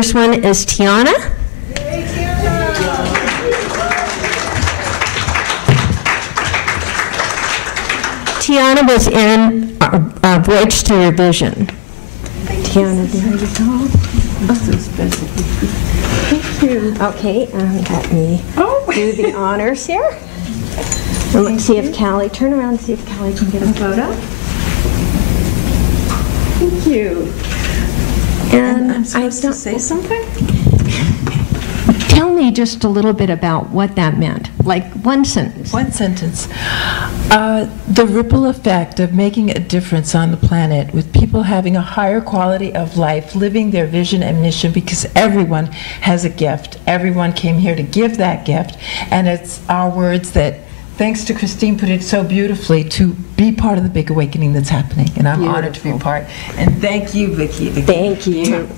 first one is Tiana. Yay, Tiana! Tiana was in our Voyage to Your Vision. Tiana, there you go. Thank you. Okay, let me do the honors here. And let's see if Callie, turn around and see if Callie can get a photo. Thank you. And I'm supposed to say something? Tell me just a little bit about what that meant, like one sentence. One sentence. The ripple effect of making a difference on the planet with people having a higher quality of life, living their vision and mission, because everyone has a gift. Everyone came here to give that gift, and it's our words that, thanks to Christine, put it so beautifully, to be part of the big awakening that's happening, and I'm honored to be a part. And thank you, Vicki. Thank you.